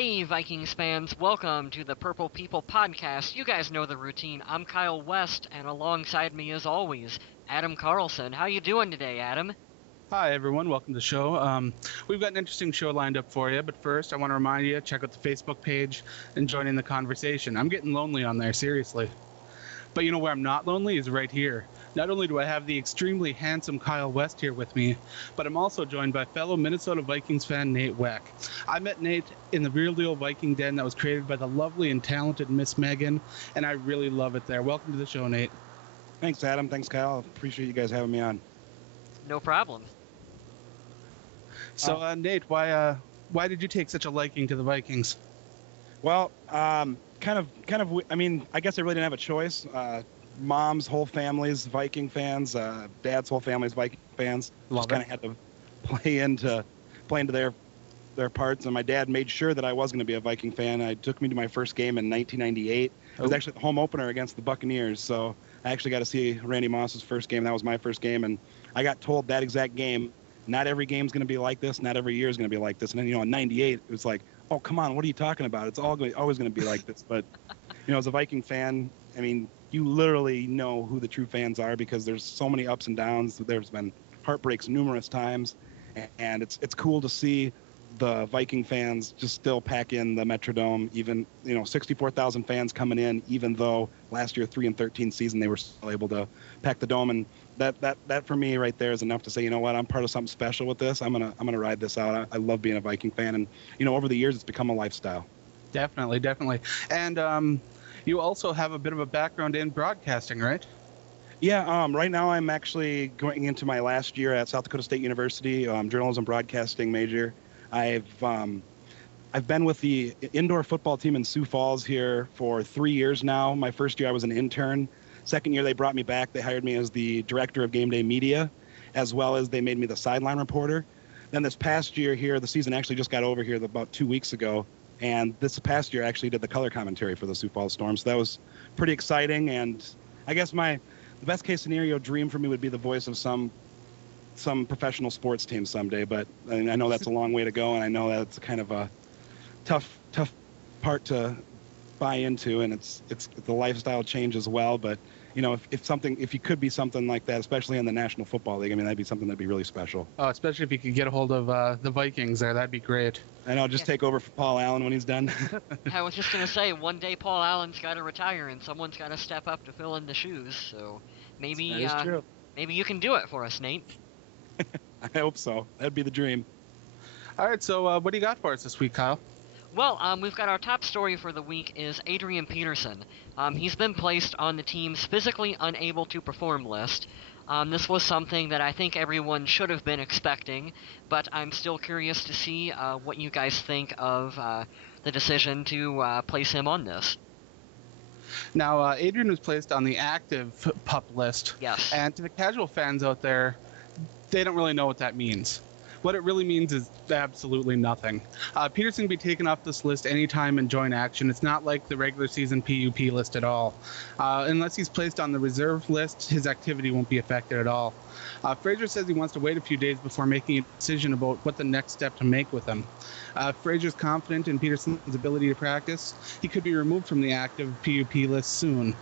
Hey, Vikings fans, welcome to the Purple People Podcast. You guys know the routine. I'm Kyle West, and alongside me, as always, Adam Carlson. How you doing today, Adam? Hi, everyone. Welcome to the show. We've got an interesting show lined up for you, but first, I want to remind you, check out the Facebook page and join in the conversation. I'm getting lonely on there, seriously. But you know where I'm not lonely is right here. Not only do I have the extremely handsome Kyle West here with me, but I'm also joined by fellow Minnesota Vikings fan Nate Wek. I met Nate in the Real Deal Viking Den that was created by the lovely and talented Miss Megan, and I really love it there. Welcome to the show, Nate. Thanks, Adam. Thanks, Kyle. Appreciate you guys having me on. No problem. So, Nate, why did you take such a liking to the Vikings? Well, I guess I really didn't have a choice. Mom's whole family's Viking fans. Dad's whole family's Viking fans. Just kind of had to play into their parts. And my dad made sure that I was going to be a Viking fan. I took me to my first game in 1998. It was actually the home opener against the Buccaneers. So I actually got to see Randy Moss's first game. That was my first game, and I got told that exact game. Not every game's going to be like this. Not every year is going to be like this. And then, in '98, it was like, oh, come on, what are you talking about? It's always going to be like this. But, as a Viking fan, I mean, you literally know who the true fans are because there's so many ups and downs. There's been heartbreaks numerous times, and it's cool to see the Viking fans just still pack in the Metrodome. Even 64,000 fans coming in, even though last year 3-13 season they were still able to pack the dome. And that for me right there is enough to say, you know what, I'm part of something special with this. I'm gonna ride this out. I love being a Viking fan, and over the years it's become a lifestyle. Definitely. And you also have a bit of a background in broadcasting, right? Yeah, right now I'm actually going into my last year at South Dakota State University, journalism broadcasting major. I've been with the indoor football team in Sioux Falls here for 3 years now. My first year I was an intern. Second year they brought me back. They hired me as the director of game day media, as well as they made me the sideline reporter. Then this past year here, the season actually just got over here about 2 weeks ago, and this past year I actually did the color commentary for the Sioux Falls Storm. So that was pretty exciting, and I guess the best case scenario dream for me would be the voice of some professional sports team someday, but I know that's a long way to go, and I know that's kind of a tough part to buy into, and it's the lifestyle change as well. But if you could be something like that, especially in the National Football League, I mean, that'd be something that'd be really special. Oh, especially if you could get a hold of the Vikings there, that'd be great. And I'll just take over for Paul Allen when he's done. I was just gonna say, one day Paul Allen's got to retire, and someone's got to step up to fill in the shoes. So maybe maybe you can do it for us, Nate. I hope so. That'd be the dream. All right, so what do you got for us this week, Kyle? Well, we've got our top story for the week is Adrian Peterson. He's been placed on the team's physically unable to perform list. This was something that I think everyone should have been expecting, but I'm still curious to see what you guys think of the decision to place him on this. Now, Adrian was placed on the active PUP list. Yes. And to the casual fans out there, they don't really know what that means. What it really means is absolutely nothing. Peterson can be taken off this list anytime and join action. It's not like the regular season PUP list at all. Unless he's placed on the reserve list, his activity won't be affected at all. Frazier says he wants to wait a few days before making a decision about what the next step to make with him. Frazier's confident in Peterson's ability to practice. He could be removed from the active PUP list soon.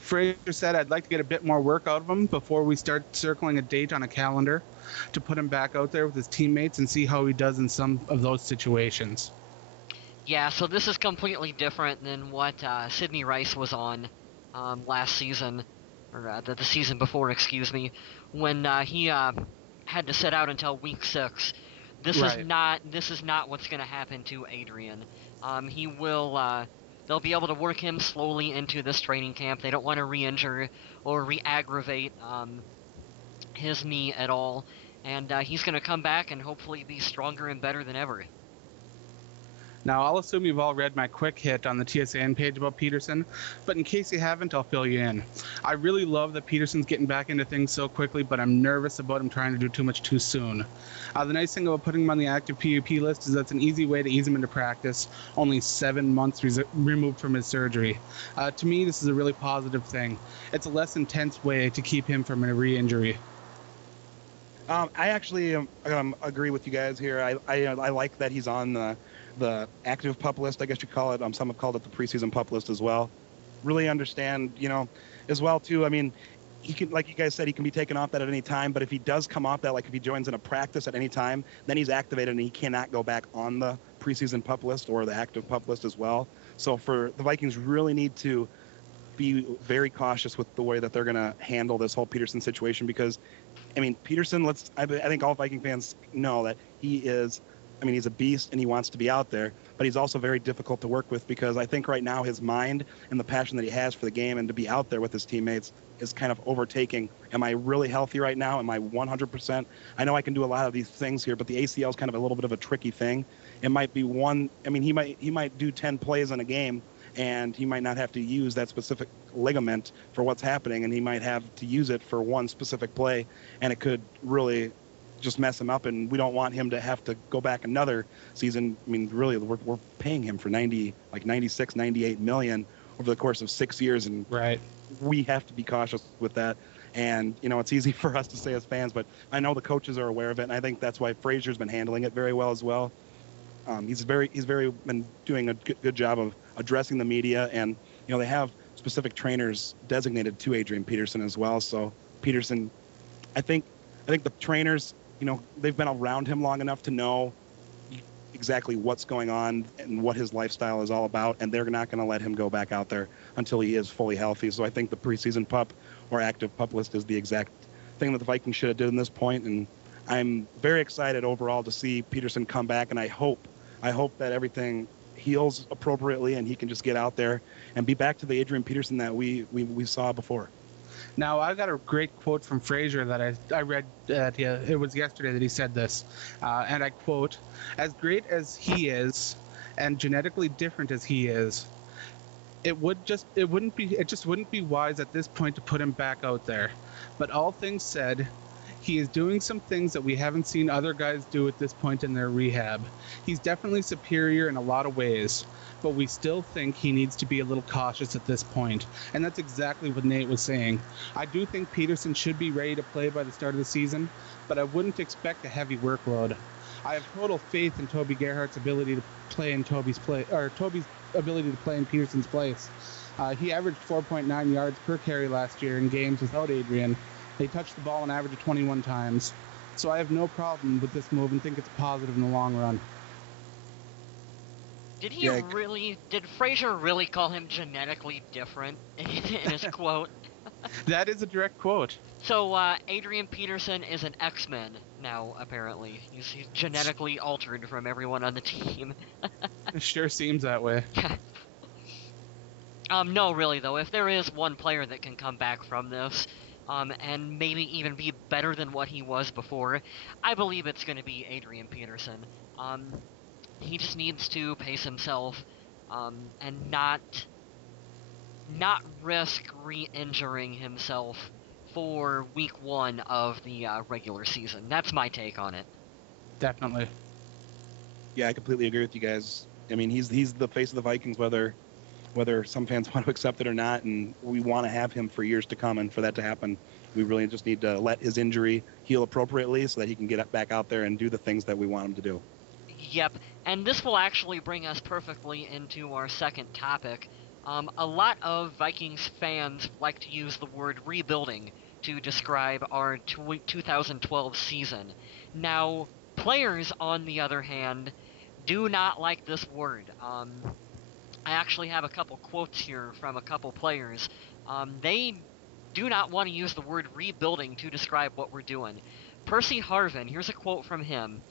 Frazier said, I'd like to get a bit more work out of him before we start circling a date on a calendar to put him back out there with his teammates and see how he does in some of those situations. Yeah, so this is completely different than what Sidney Rice was on last season, or the season before, excuse me, when he had to sit out until week 6. This is not what's going to happen to Adrian. He will... They'll be able to work him slowly into this training camp. They don't want to re-injure or re-aggravate his knee at all. And he's going to come back and hopefully be stronger and better than ever. Now, I'll assume you've all read my quick hit on the TSN page about Peterson, but in case you haven't, I'll fill you in. I really love that Peterson's getting back into things so quickly, but I'm nervous about him trying to do too much too soon. The nice thing about putting him on the active PUP list is that's an easy way to ease him into practice, only 7 months removed from his surgery. To me, this is a really positive thing. It's a less intense way to keep him from a re-injury. I actually agree with you guys here. I like that he's on the active pup list, I guess you call it. Some have called it the preseason pup list as well. Really understand, as well too. I mean, he can, like you guys said, he can be taken off that at any time. But if he does come off that, like if he joins in a practice at any time, then he's activated and he cannot go back on the preseason pup list or the active pup list as well. So for the Vikings, really need to be very cautious with the way that they're going to handle this whole Peterson situation because I mean, Peterson, I think all Viking fans know that he is, I mean, he's a beast and he wants to be out there, but he's also very difficult to work with because I think right now his mind and the passion that he has for the game and to be out there with his teammates is kind of overtaking. Am I really healthy right now? Am I 100%? I know I can do a lot of these things here, but the ACL is kind of a little bit of a tricky thing. It might be he might do 10 plays in a game and he might not have to use that specific ligament for what's happening, and he might have to use it for one specific play, and it could really just mess him up, and we don't want him to have to go back another season. I mean, really, we're paying him for 96, 98 million over the course of 6 years, and Right. we have to be cautious with that. And, it's easy for us to say as fans, but I know the coaches are aware of it, and I think that's why Frazier's been handling it very well as well. He's been doing a good job of addressing the media, and they have specific trainers designated to Adrian Peterson as well. So Peterson, I think the trainers, they've been around him long enough to know exactly what's going on and what his lifestyle is all about, and they're not going to let him go back out there until he is fully healthy. So I think the preseason pup or active pup list is the exact thing that the Vikings should have did in this point, and I'm very excited overall to see Peterson come back, and I hope that everything heals appropriately and he can just get out there and be back to the Adrian Peterson that we saw before. Now, I got a great quote from Frazier that I read. It was yesterday that he said this, and I quote, "As great as he is, and genetically different as he is, it wouldn't be wise at this point to put him back out there. But all things said, he is doing some things that we haven't seen other guys do at this point in their rehab. He's definitely superior in a lot of ways, but we still think he needs to be a little cautious at this point." And that's exactly what Nate was saying. I do think Peterson should be ready to play by the start of the season, but I wouldn't expect a heavy workload. I have total faith in Toby Gerhardt's ability to play in Toby's ability to play in Peterson's place. He averaged 4.9 yards per carry last year in games without Adrian. They touched the ball an average of 21 times. So I have no problem with this move and think it's positive in the long run. Did Frazier really call him genetically different in his quote? That is a direct quote. So, Adrian Peterson is an X-Men now, apparently. He's genetically altered from everyone on the team. It sure seems that way. No, really, though. If there is one player that can come back from this, and maybe even be better than what he was before, I believe it's going to be Adrian Peterson. He just needs to pace himself, and not risk re-injuring himself for week 1 of the regular season. That's my take on it. Definitely. Yeah, I completely agree with you guys. I mean, he's the face of the Vikings, whether some fans want to accept it or not, and we want to have him for years to come. And for that to happen, we really just need to let his injury heal appropriately so that he can get back out there and do the things that we want him to do. Yep, and this will actually bring us perfectly into our second topic. A lot of Vikings fans like to use the word rebuilding to describe our 2012 season. Now, players, on the other hand, do not like this word. I actually have a couple quotes here from a couple players. They do not want to use the word rebuilding to describe what we're doing. Percy Harvin, here's a quote from him.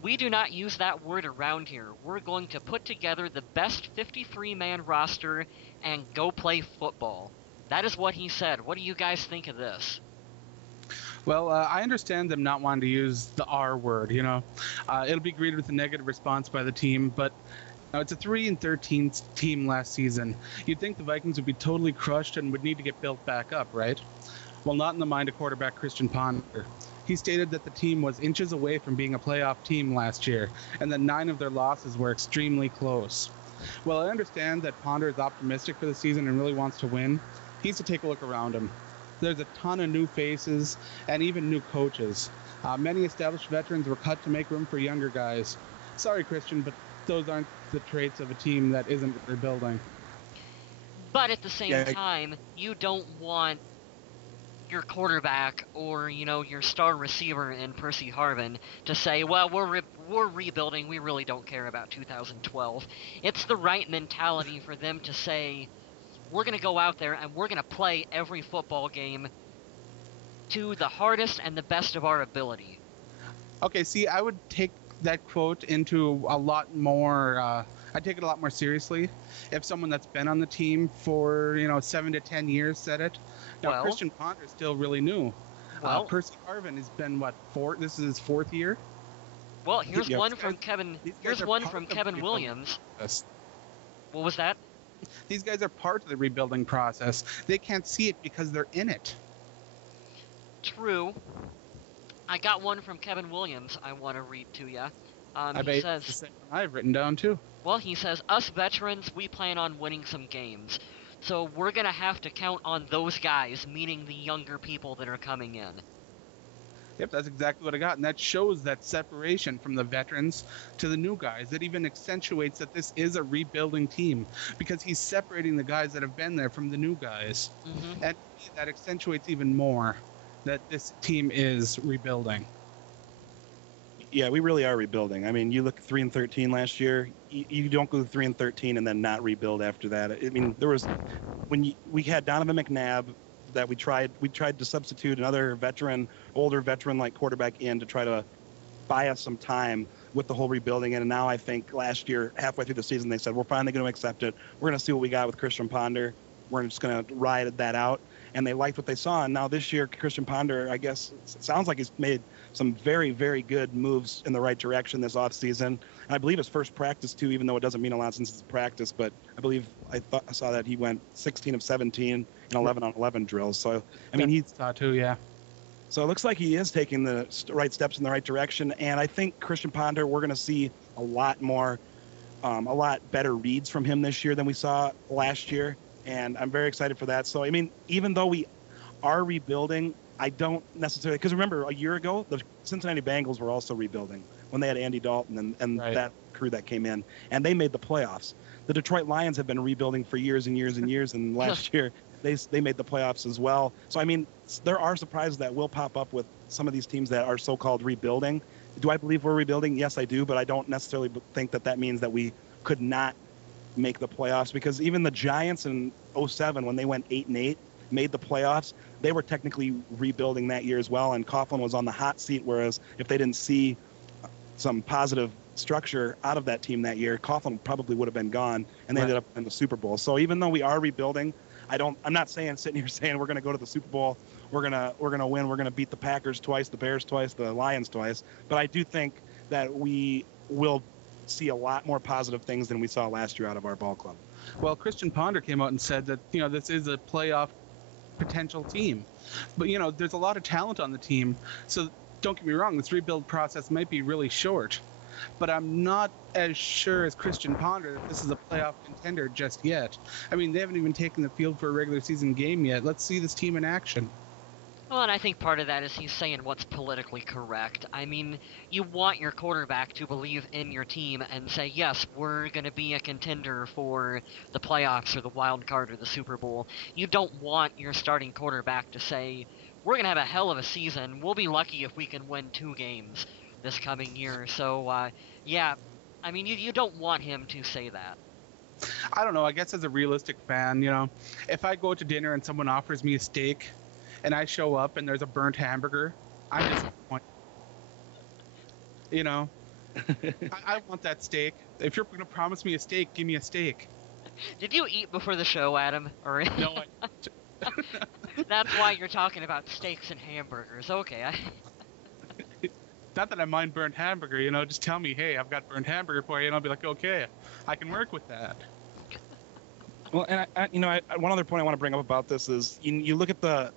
"We do not use that word around here. We're going to put together the best 53-man roster and go play football." That is what he said. What do you guys think of this? Well, I understand them not wanting to use the R word, It'll be greeted with a negative response by the team, but it's a 3-13 team last season. You'd think the Vikings would be totally crushed and would need to get built back up, right? Well, not in the mind of quarterback Christian Ponder. He stated that the team was inches away from being a playoff team last year, and that 9 of their losses were extremely close. Well, I understand that Ponder is optimistic for the season and really wants to win. He needs to take a look around him. There's a ton of new faces and even new coaches. Many established veterans were cut to make room for younger guys. Sorry, Christian, but those aren't the traits of a team that isn't rebuilding. But at the same time, you don't want your quarterback or your star receiver in Percy Harvin to say, well, we're rebuilding, we really don't care about 2012. It's the right mentality for them to say, we're going to go out there and we're going to play every football game to the hardest and the best of our ability. Okay, see, I would take that quote into a lot more. I'd take it a lot more seriously if someone that's been on the team for 7 to 10 years said it. Now, Christian Ponder is still really new. Percy Harvin has been this is his 4th year. Well, here's one from Kevin. Here's one from Kevin Williams. What was that? These guys are part of the rebuilding process. They can't see it because they're in it. True. I got one from Kevin Williams I want to read to you. He says, the same one I've written down too. Well, he says, us veterans, we plan on winning some games. So we're going to have to count on those guys, meaning the younger people that are coming in. Yep, that's exactly what I got. And that shows that separation from the veterans to the new guys. That even accentuates that this is a rebuilding team because he's separating the guys that have been there from the new guys. Mm-hmm. And that accentuates even more that this team is rebuilding. Yeah, we really are rebuilding. I mean, you look at 3-13 last year. You don't go 3-13 and then not rebuild after that. I mean, there was we had Donovan McNabb that we tried to substitute another older veteran like quarterback in to try to buy us some time with the whole rebuilding. And now I think last year, halfway through the season, they said, we're finally going to accept it. We're going to see what we got with Christian Ponder. We're just going to ride that out. And they liked what they saw. And now this year, Christian Ponder, I guess, it sounds like he's made some very, very good moves in the right direction this offseason. And I believe his first practice, too, even though it doesn't mean a lot since it's practice. But I saw that he went 16 of 17 in 11 on 11 drills. So, I mean, he's saw too, yeah. So it looks like he is taking the right steps in the right direction. And I think Christian Ponder, we're going to see a lot better reads from him this year than we saw last year. And I'm very excited for that. So, I mean, even though we are rebuilding, I don't necessarily – because remember, a year ago, the Cincinnati Bengals were also rebuilding when they had Andy Dalton and right. That crew that came in, and they made the playoffs. The Detroit Lions have been rebuilding for years and years and years, and last year they made the playoffs as well. So, I mean, there are surprises that will pop up with some of these teams that are so-called rebuilding. Do I believe we're rebuilding? Yes, I do, but I don't necessarily think that means that we could not make the playoffs, because even the Giants in 2007, when they went 8-8, made the playoffs, they were technically rebuilding that year as well, and Coughlin was on the hot seat, whereas if they didn't see some positive structure out of that team that year, Coughlin probably would have been gone, and they ended up in the Super Bowl. So even though we are rebuilding, I'm not sitting here saying we're going to go to the Super Bowl, we're going to win, we're going to beat the Packers twice, the Bears twice, the Lions twice, but I do think that we will see a lot more positive things than we saw last year out of our ball club. Well, Christian Ponder came out and said that this is a playoff potential team, but there's a lot of talent on the team, so don't get me wrong, this rebuild process might be really short, but I'm not as sure as Christian Ponder that this is a playoff contender just yet. I mean, they haven't even taken the field for a regular season game yet. Let's see this team in action. Well, and I think part of that is he's saying what's politically correct. I mean, you want your quarterback to believe in your team and say, yes, we're going to be a contender for the playoffs or the wild card or the Super Bowl. You don't want your starting quarterback to say, we're going to have a hell of a season. We'll be lucky if we can win 2 games this coming year. So, yeah, I mean, you don't want him to say that. I don't know. I guess as a realistic fan, if I go to dinner and someone offers me a steak, and I show up and there's a burnt hamburger, I'm disappointed. I want that steak. If you're going to promise me a steak, give me a steak. Did you eat before the show, Adam? Or... No, That's why you're talking about steaks and hamburgers. Okay. Not that I mind burnt hamburger, just tell me, hey, I've got burnt hamburger for you, and I'll be like, okay, I can work with that. Well, and one other point I want to bring up about this is you look at the,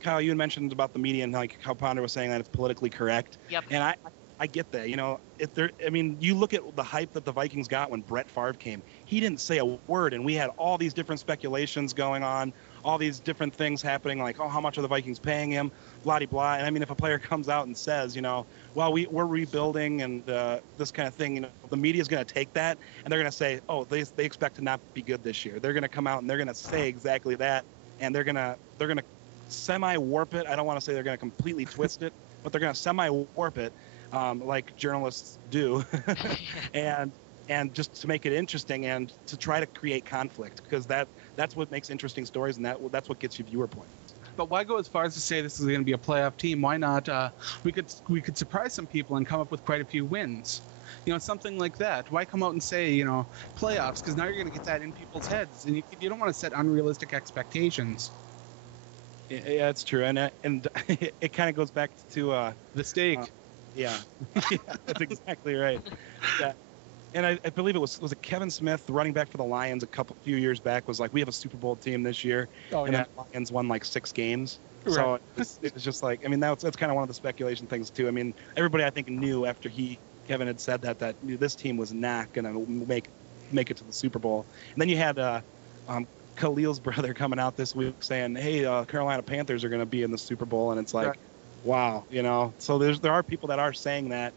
Kyle, you had mentioned about the media and like how Ponder was saying that it's politically correct. Yep. And I get that. You look at the hype that the Vikings got when Brett Favre came. He didn't say a word, and we had all these different speculations going on all these different things happening, like, oh, how much are the Vikings paying him, blah, blah, blah. And I mean, if a player comes out and says, well, we're rebuilding and this kind of thing, the media is going to take that and they're going to say, oh, they expect to not be good this year. They're going to come out and they're going to say exactly that, and they're going to semi-warp it. I don't want to say they're going to completely twist it, but they're going to semi-warp it, like journalists do, and just to make it interesting and to try to create conflict, because that's what makes interesting stories, and that's what gets you viewer points. But why go as far as to say this is going to be a playoff team? Why not? We could surprise some people and come up with quite a few wins. Something like that. Why come out and say, playoffs? Because now you're going to get that in people's heads, and you don't want to set unrealistic expectations. Yeah, it's true, and it kind of goes back to the steak. Yeah, that's exactly right. Yeah. And I believe it was it Kevin Smith, the running back for the Lions, few years back, was like, we have a Super Bowl team this year, and the Lions won like 6 games. Right. So it's just like, I mean, that's kind of one of the speculation things too. I mean, everybody I think knew after Kevin had said that this team was not going to make it to the Super Bowl. And then you had Khalil's brother coming out this week saying, hey, Carolina Panthers are going to be in the Super Bowl, and it's like, right. Wow, So there are people that are saying that.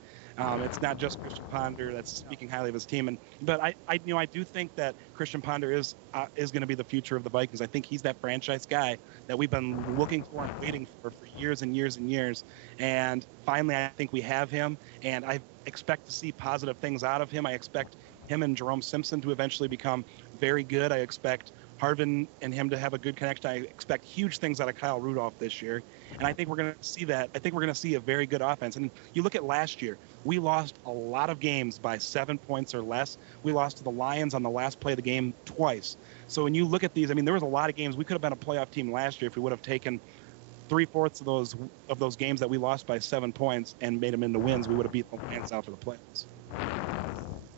It's not just Christian Ponder that's speaking highly of his team, but I do think that Christian Ponder is going to be the future of the Vikings. I think he's that franchise guy that we've been looking for and waiting for years and years and years, and finally I think we have him, and I expect to see positive things out of him. I expect him and Jerome Simpson to eventually become very good. I expect Harvin and him to have a good connection. I expect huge things out of Kyle Rudolph this year, and I think we're going to see that. I think we're going to see a very good offense. And you look at last year, we lost a lot of games by 7 points or less. We lost to the Lions on the last play of the game twice. So when you look at these, I mean, there was a lot of games. We could have been a playoff team last year if we would have taken 3/4 of those games that we lost by 7 points and made them into wins. We would have beat the Lions out for the playoffs.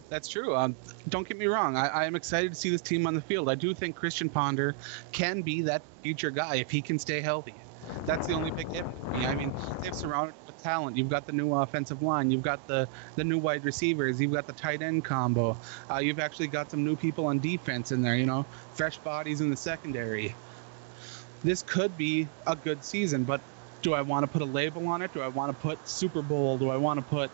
That's true. Don't get me wrong. I am excited to see this team on the field. I do think Christian Ponder can be that future guy if he can stay healthy. That's the only big if for me. I mean, they've surrounded with talent. You've got the new offensive line. You've got the new wide receivers. You've got the tight end combo. You've actually got some new people on defense in there, fresh bodies in the secondary. This could be a good season, but do I want to put a label on it? Do I want to put Super Bowl? Do I want to put,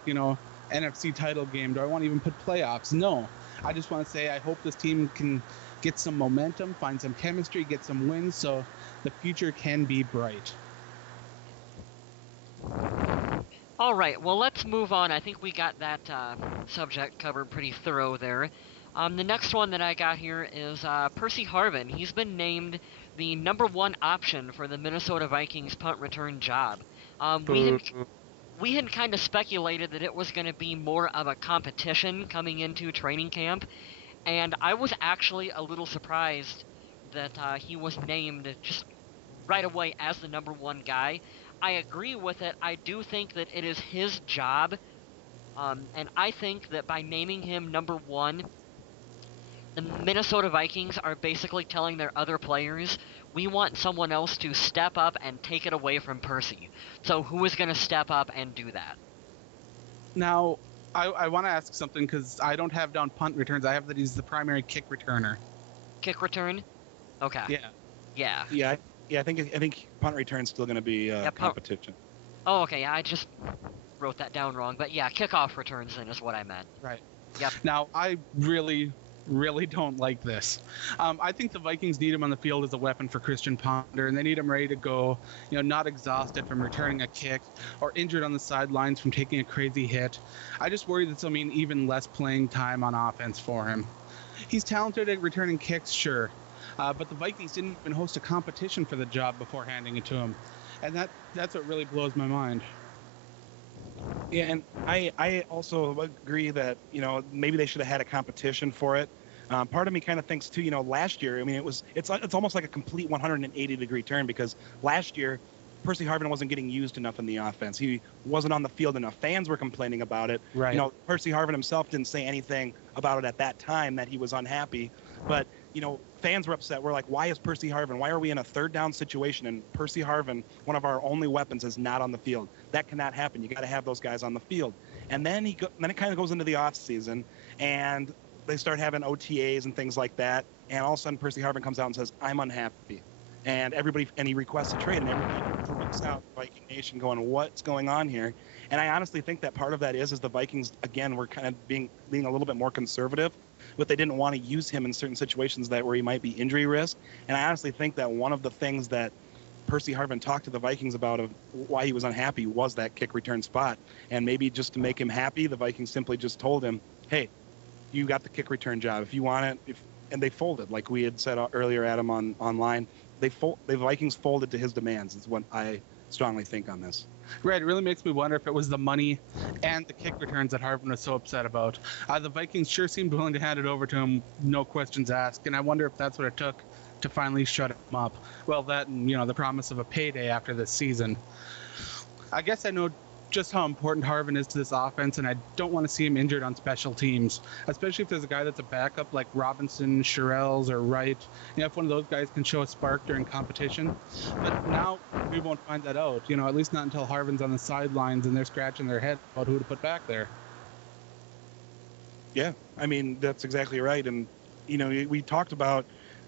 NFC title game? Do I want to even put playoffs? No. I just want to say I hope this team can get some momentum, find some chemistry, get some wins, so the future can be bright. All right, well, let's move on. I think we got that subject covered pretty thorough there. The next one that I got here is Percy Harvin. He's been named the #1 option for the Minnesota Vikings punt return job. We had kind of speculated that it was going to be more of a competition coming into training camp, and I was actually a little surprised that he was named just right away as the #1 guy. I agree with it. I do think that it is his job, and I think that by naming him #1, the Minnesota Vikings are basically telling their other players, we want someone else to step up and take it away from Percy. So who is going to step up and do that? Now, I want to ask something because I don't have down punt returns. I have that he's the primary kick returner. Kick return? Okay. Yeah. I think punt return's still going to be competition. Oh, okay. I just wrote that down wrong. But yeah, kickoff returns then is what I meant. Right. Yep. Now, I really don't like this. I think the Vikings need him on the field as a weapon for Christian Ponder, and they need him ready to go, not exhausted from returning a kick or injured on the sidelines from taking a crazy hit. I just worry that's mean even less playing time on offense for him. He's talented at returning kicks, sure, but the Vikings didn't even host a competition for the job before handing it to him, and that's what really blows my mind. Yeah, and I also agree that, maybe they should have had a competition for it. Part of me kind of thinks too, last year, I mean, it's almost like a complete 180-degree turn, because last year Percy Harvin wasn't getting used enough in the offense. He wasn't on the field enough. Fans were complaining about it. Right. Percy Harvin himself didn't say anything about it at that time that he was unhappy, but fans were upset. We're like, why is Percy Harvin? Why are we in a third down situation and Percy Harvin, one of our only weapons, is not on the field? That cannot happen. You got to have those guys on the field. And then then it kind of goes into the off season, and they start having OTAs and things like that. And all of a sudden, Percy Harvin comes out and says, I'm unhappy. and he requests a trade, and everybody freaks out, Viking Nation, going, "What's going on here?" And I honestly think that part of that is the Vikings again were kind of being a little bit more conservative, but they didn't want to use him in certain situations where he might be injury risk. And I honestly think that one of the things that Percy Harvin talked to the Vikings about of why he was unhappy was that kick return spot. And maybe just to make him happy, the Vikings simply just told him, "Hey, you got the kick return job. If you want it," and they folded, like we had said earlier, Adam, online. The Vikings folded to his demands. Is what I strongly think on this. Right, it really makes me wonder if it was the money and the kick returns that Harvin was so upset about. The Vikings sure seemed willing to hand it over to him, no questions asked, and I wonder if that's what it took to finally shut him up. Well, that and, the promise of a payday after this season. I guess I know just how important Harvin is to this offense, and I don't want to see him injured on special teams, especially if there's a guy that's a backup like Robinson, Sherrills, or Wright. If one of those guys can show a spark during competition. But now we won't find that out, at least not until Harvin's on the sidelines and they're scratching their head about who to put back there. Yeah, I mean, that's exactly right. And, we talked about,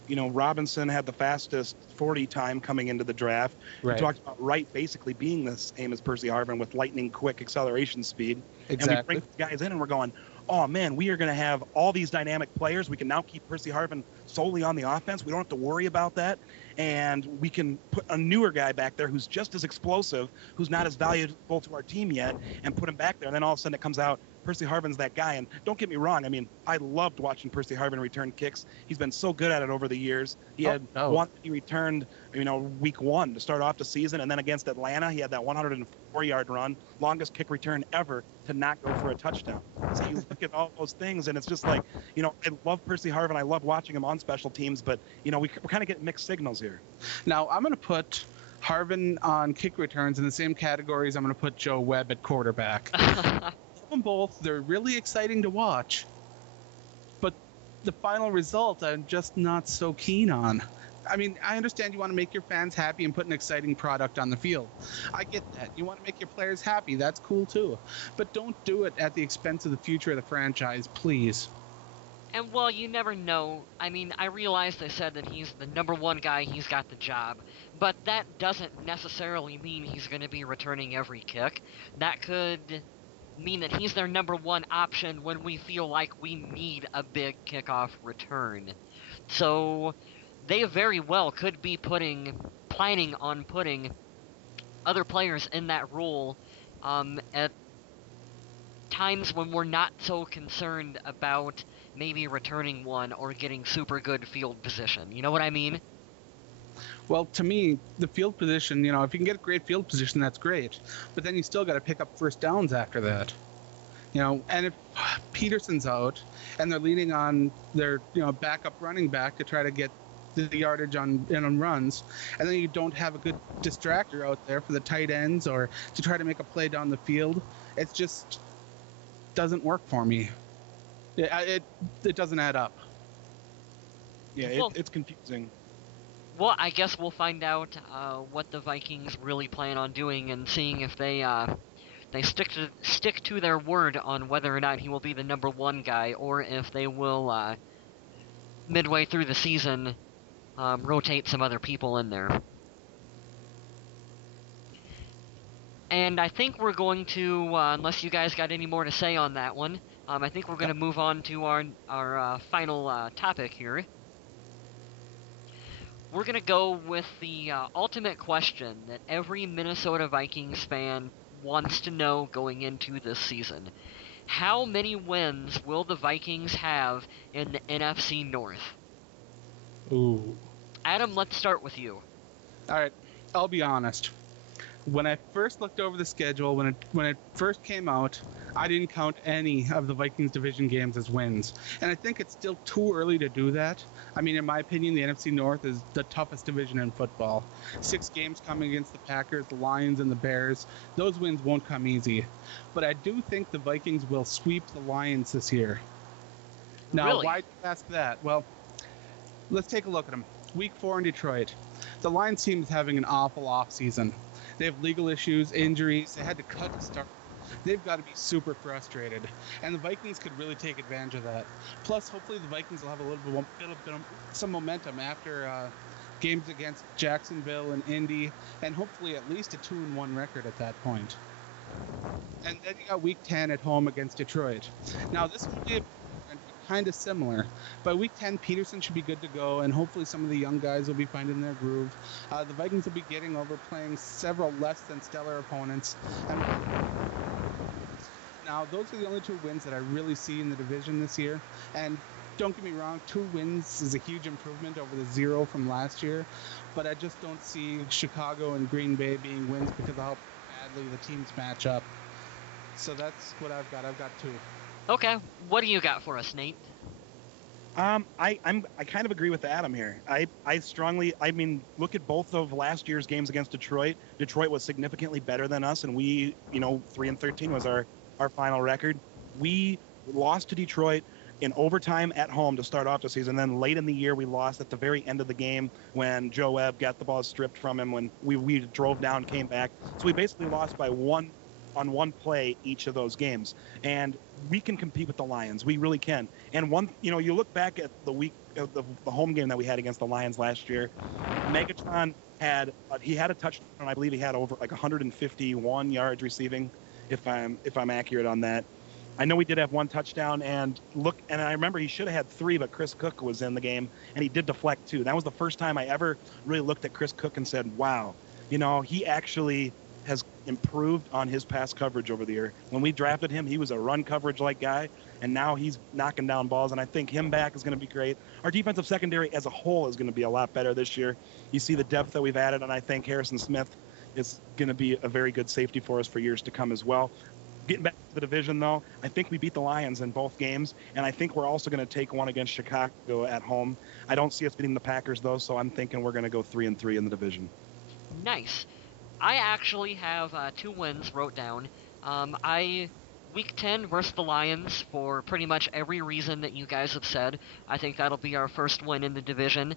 Robinson had the fastest 40 time coming into the draft. Right. We talked about Wright basically being the same as Percy Harvin with lightning quick acceleration speed. Exactly. And we bring these guys in and we're going, oh man, we are going to have all these dynamic players. We can now keep Percy Harvin solely on the offense. We don't have to worry about that. And we can put a newer guy back there who's just as explosive, who's not as valuable to our team yet, and put him back there. And then all of a sudden it comes out, Percy Harvin's that guy. And don't get me wrong, I mean, I loved watching Percy Harvin return kicks. He's been so good at it over the years. He had one he returned, week 1 to start off the season, and then against Atlanta, he had that 104-yard run, longest kick return ever to not go for a touchdown. So you look at all those things, and it's just like, I love Percy Harvin. I love watching him on special teams, but, we're kind of getting mixed signals here. Now, I'm going to put Harvin on kick returns in the same categories I'm going to put Joe Webb at quarterback. Them both, they're really exciting to watch, but the final result I'm just not so keen on. I mean, I understand you want to make your fans happy and put an exciting product on the field. I get that. You want to make your players happy. That's cool too. But don't do it at the expense of the future of the franchise, please. And, well, you never know. I mean, I realize they said that he's the number one guy, he's got the job. But that doesn't necessarily mean he's going to be returning every kick. That could mean that he's their number one option when we feel like we need a big kickoff return. So they very well could be planning on putting other players in that role at times when we're not so concerned about maybe returning one or getting super good field position. You know what I mean? Well, to me, the field position, if you can get a great field position, that's great. But then you still got to pick up first downs after that. And if Peterson's out and they're leaning on their, backup running back to try to get the yardage on runs, and then you don't have a good distractor out there for the tight ends or to try to make a play down the field, it just doesn't work for me. It doesn't add up. Yeah, it's confusing. Well, I guess we'll find out what the Vikings really plan on doing and seeing if they stick to their word on whether or not he will be the number one guy, or if they will midway through the season rotate some other people in there. And I think we're going to, unless you guys got any more to say on that one, I think we're going to move on to our final topic here. We're going to go with the ultimate question that every Minnesota Vikings fan wants to know going into this season. How many wins will the Vikings have in the NFC North? Ooh. Adam, let's start with you. All right, I'll be honest. When I first looked over the schedule, when it first came out, I didn't count any of the Vikings division games as wins. And I think it's still too early to do that. I mean, in my opinion, the NFC North is the toughest division in football. 6 games coming against the Packers, the Lions, and the Bears. Those wins won't come easy. But I do think the Vikings will sweep the Lions this year. Now, really? Why do you ask that? Well, let's take a look at them. Week 4 in Detroit. The Lions team is having an awful offseason. They have legal issues, injuries. They had to cut the start. They've got to be super frustrated. And the Vikings could really take advantage of that. Plus, hopefully the Vikings will have a little bit of some momentum after games against Jacksonville and Indy, and hopefully at least a 2-1 record at that point. And then you got Week 10 at home against Detroit. Now this will be kind of similar, but Week 10 Peterson should be good to go, and hopefully some of the young guys will be finding their groove. The Vikings will be getting over playing several less than stellar opponents. And now those are the only 2 wins that I really see in the division this year. And don't get me wrong, 2 wins is a huge improvement over the 0 from last year, but I just don't see Chicago and Green Bay being wins because of how badly the teams match up. So that's what I've got. I've got 2. Okay, what do you got for us, Nate? I kind of agree with Adam here. I mean, look at both of last year's games against Detroit. Detroit was significantly better than us, and we, 3-13 was our final record. We lost to Detroit in overtime at home to start off the season. Then late in the year, we lost at the very end of the game when Joe Webb got the ball stripped from him when we drove down, came back. So we basically lost by one play each of those games. And we can compete with the Lions. We really can. And you look back at the week of the home game that we had against the Lions last year, Megatron had a touchdown. I believe he had over like 151 yards receiving, if I'm accurate on that. I know we did have 1 touchdown, and I remember he should have had 3, but Chris Cook was in the game, and he did deflect 2. That was the first time I ever really looked at Chris Cook and said, wow, he actually has improved on his pass coverage over the year. When we drafted him, he was a run coverage-like guy, and now he's knocking down balls, and I think him back is going to be great. Our defensive secondary as a whole is going to be a lot better this year. You see the depth that we've added, and I think Harrison Smith is going to be a very good safety for us for years to come as well. Getting back to the division, though, I think we beat the Lions in both games, and I think we're also going to take one against Chicago at home. I don't see us beating the Packers, though, so I'm thinking we're going to go 3-3 in the division. Nice. I actually have 2 wins wrote down. Week 10 versus the Lions for pretty much every reason that you guys have said. I think that'll be our first win in the division.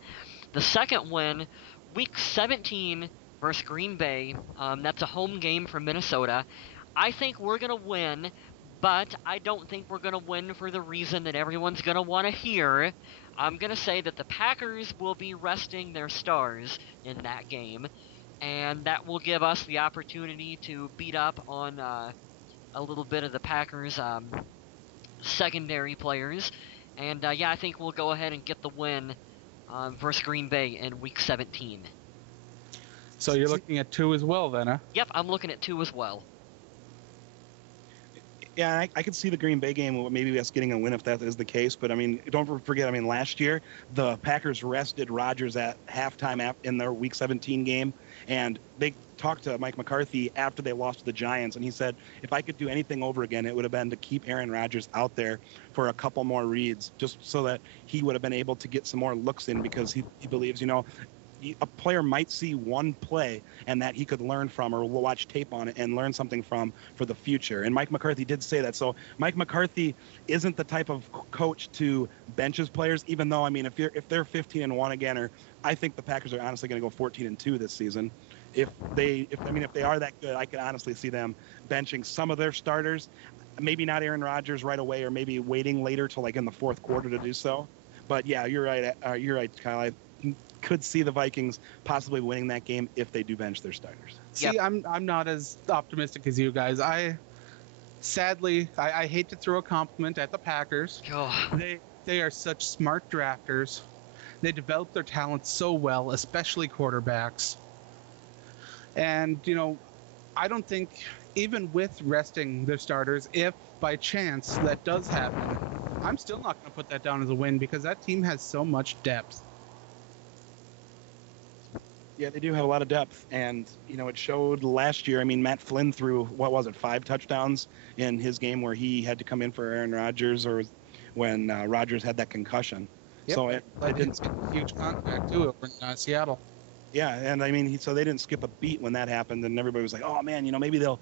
The second win, Week 17 versus Green Bay. That's a home game for Minnesota. I think we're going to win, but I don't think we're going to win for the reason that everyone's going to want to hear. I'm going to say that the Packers will be resting their stars in that game, and that will give us the opportunity to beat up on a little bit of the Packers' secondary players. And I think we'll go ahead and get the win versus Green Bay in Week 17. So you're looking at 2 as well, then, huh? Yep, I'm looking at 2 as well. Yeah, I could see the Green Bay game, maybe us getting a win if that is the case. But, I mean, don't forget, last year, the Packers rested Rodgers at halftime in their Week 17 game. And they talked to Mike McCarthy after they lost to the Giants. And he said, if I could do anything over again, it would have been to keep Aaron Rodgers out there for a couple more reads, just so that he would have been able to get some more looks in, because he believes, a player might see one play and that he could learn from, or watch tape on it and learn something from for the future. And Mike McCarthy did say that. So Mike McCarthy isn't the type of coach to bench his players, even though, if they're 15-1 again, or I think the Packers are honestly going to go 14-2 this season. If they are that good, I could honestly see them benching some of their starters. Maybe not Aaron Rodgers right away, or maybe waiting later till like in the fourth quarter to do so. But yeah, you're right. You're right, Kyle. I could see the Vikings possibly winning that game if they do bench their starters. See, I'm not as optimistic as you guys. Sadly, I hate to throw a compliment at the Packers. Oh. They are such smart drafters. They develop their talent so well, especially quarterbacks. And, I don't think, even with resting their starters, if by chance that does happen, I'm still not going to put that down as a win, because that team has so much depth. Yeah, they do have a lot of depth, and it showed last year. Matt Flynn threw 5 touchdowns in his game where he had to come in for Aaron Rodgers, or when Rodgers had that concussion. Yep. So it didn't get a huge contract too over in Seattle. Yeah, and so they didn't skip a beat when that happened, and everybody was like, "Oh man, maybe they'll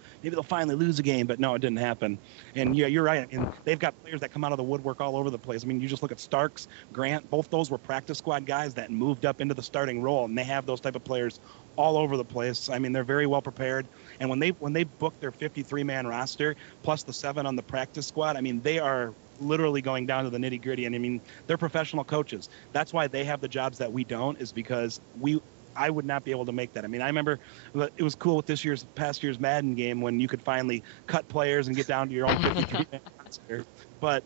finally lose a game," but no, it didn't happen. And yeah, you're right. And they've got players that come out of the woodwork all over the place. You just look at Starks, Grant, both those were practice squad guys that moved up into the starting role, and they have those type of players all over the place. They're very well prepared, and when they book their 53-man roster plus the 7 on the practice squad, they are literally going down to the nitty gritty. And I mean, they're professional coaches. That's why they have the jobs that we don't, is because I would not be able to make that. I mean, I remember it was cool with past year's Madden game when you could finally cut players and get down to your own 53-man roster. But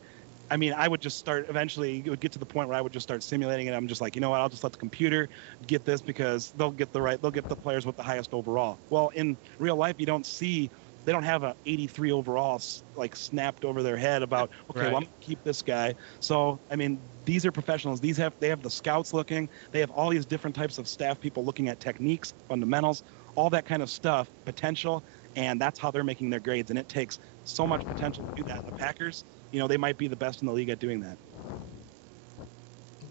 I mean, I would just start eventually. It would get to the point where I would just start simulating it. I'm just like, you know what? I'll just let the computer get this because they'll get the players with the highest overall. Well, in real life, they don't have a 83 overall like snapped over their head about, okay, Right. well, I'm gonna keep this guy. So I mean, these are professionals. They have the scouts looking. They have all these different types of staff people looking at techniques, fundamentals, all that kind of stuff, potential, and that's how they're making their grades. And it takes so much potential to do that. And the Packers, they might be the best in the league at doing that.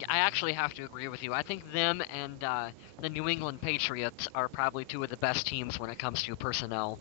I actually have to agree with you. I think them and the New England Patriots are probably two of the best teams when it comes to personnel.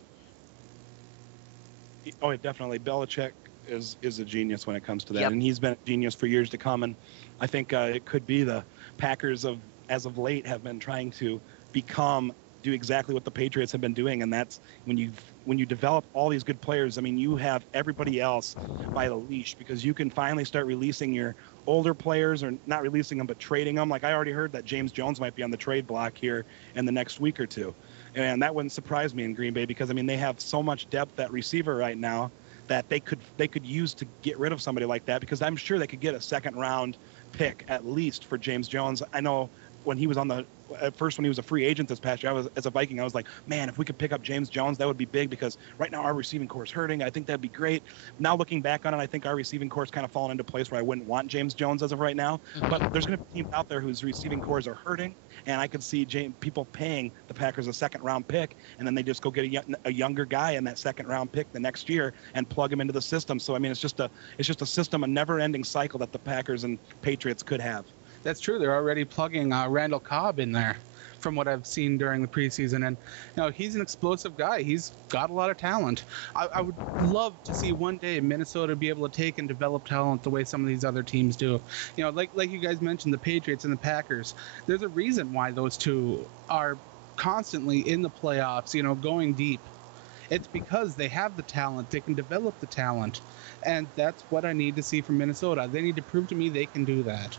Oh, definitely. Belichick is a genius when it comes to that, Yep. and he's been a genius for years to come. And I think it could be the Packers as of late have been trying to do exactly what the Patriots have been doing, and that's when you develop all these good players. I mean, you have everybody else by the leash because you can finally start releasing your older players, or not releasing them but trading them. Like I already heard that James Jones might be on the trade block here in the next week or two. And that wouldn't surprise me in Green Bay because, I mean, they have so much depth at receiver right now that they could use to get rid of somebody like that, because I'm sure they could get a second-round pick at least for James Jones. I know when he was when he was a free agent this past year, as a Viking, I was like, man, if we could pick up James Jones, that would be big because right now our receiving core is hurting. I think that'd be great. Now looking back on it, I think our receiving core is kind of fallen into place where I wouldn't want James Jones as of right now. But there's going to be teams out there whose receiving cores are hurting, and I could see people paying the Packers a second-round pick, and then they just go get a younger guy in that second-round pick the next year and plug him into the system. So I mean, it's just a system, a never-ending cycle that the Packers and Patriots could have. That's true. They're already plugging Randall Cobb in there from what I've seen during the preseason. And, he's an explosive guy. He's got a lot of talent. I would love to see one day Minnesota be able to take and develop talent the way some of these other teams do. Like you guys mentioned, the Patriots and the Packers. There's a reason why those two are constantly in the playoffs, going deep. It's because they have the talent. They can develop the talent. And that's what I need to see from Minnesota. They need to prove to me they can do that.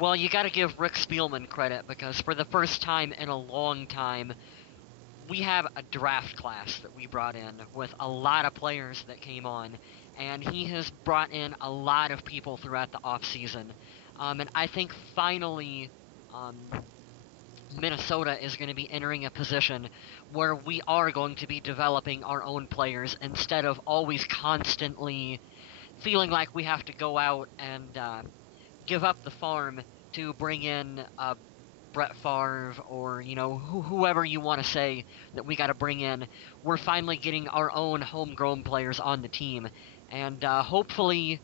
Well, you got to give Rick Spielman credit because for the first time in a long time, we have a draft class that we brought in with a lot of players that came on, and he has brought in a lot of people throughout the offseason. And I think finally Minnesota is going to be entering a position where we are going to be developing our own players instead of always constantly feeling like we have to go out and give up the farm to bring in Brett Favre or whoever you want to say that we got to bring in. We're finally getting our own homegrown players on the team, and hopefully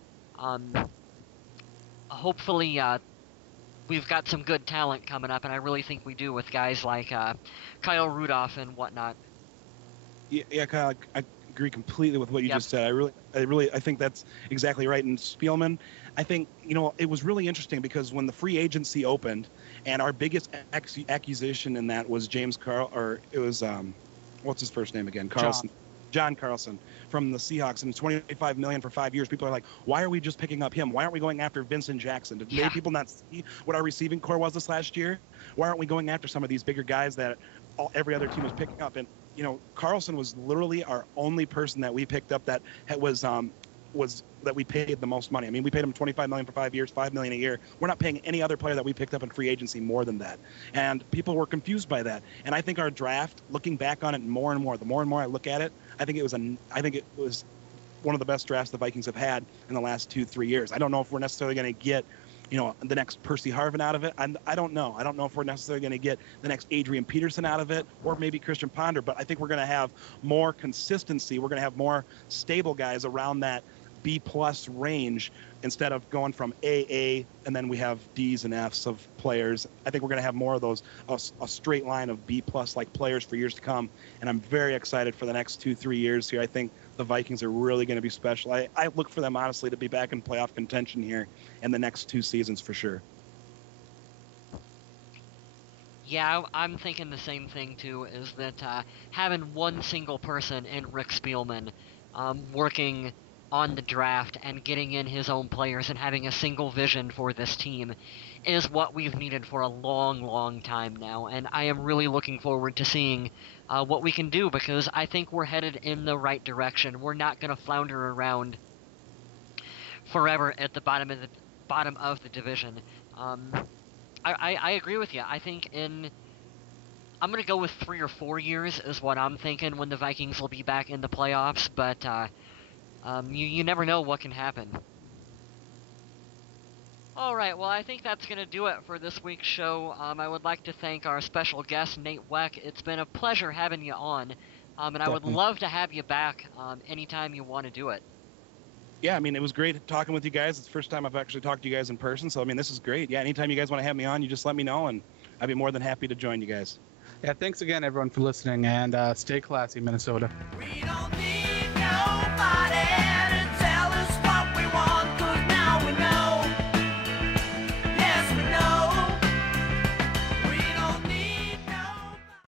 we've got some good talent coming up, and I really think we do with guys like Kyle Rudolph and whatnot. Yeah, Kyle, I agree completely with what you just said. I think that's exactly right. And Spielman, I think, it was really interesting because when the free agency opened and our biggest acquisition in that was what's his first name again? Carlson. John Carlson from the Seahawks, and $25 million for 5 years. People are like, why are we just picking up him? Why aren't we going after Vincent Jackson? Did people not see what our receiving core was this last year? Why aren't we going after some of these bigger guys that every other team was picking up? And Carlson was literally our only person that we picked up that was that we paid the most money. I mean, we paid him $25 million for 5 years, $5 million a year. We're not paying any other player that we picked up in free agency more than that. And people were confused by that. And I think our draft, looking back on it more and more, the more and more I look at it, I think it was one of the best drafts the Vikings have had in the last 2-3 years. I don't know if we're necessarily going to get the next Percy Harvin out of it. I don't know. I don't know if we're necessarily going to get the next Adrian Peterson out of it or maybe Christian Ponder, but I think we're going to have more consistency. We're going to have more stable guys around that B-plus range instead of going from AA and then we have Ds and Fs of players. I think we're going to have more of those, a straight line of B-plus like players for years to come, and I'm very excited for the next 2-3 years here. I think the Vikings are really going to be special. I look for them, honestly, to be back in playoff contention here in the next 2 seasons for sure. Yeah, I'm thinking the same thing, too, is that having one single person in Rick Spielman working on the draft and getting in his own players and having a single vision for this team is what we've needed for a long, long time now. And I am really looking forward to seeing what we can do, because I think we're headed in the right direction. We're not going to flounder around forever at the bottom of the division. I agree with you. I think I'm going to go with 3 or 4 years is what I'm thinking when the Vikings will be back in the playoffs, but you never know what can happen. Alright, well, I think that's going to do it for this week's show. I would like to thank our special guest, Nate Wek. It's been a pleasure having you on, and I would love to have you back anytime you want to do it. Yeah, I mean, it was great talking with you guys. It's the first time I've actually talked to you guys in person, so, I mean, this is great. Yeah, anytime you guys want to have me on, you just let me know, and I'd be more than happy to join you guys. Yeah, thanks again, everyone, for listening, and stay classy, Minnesota. We don't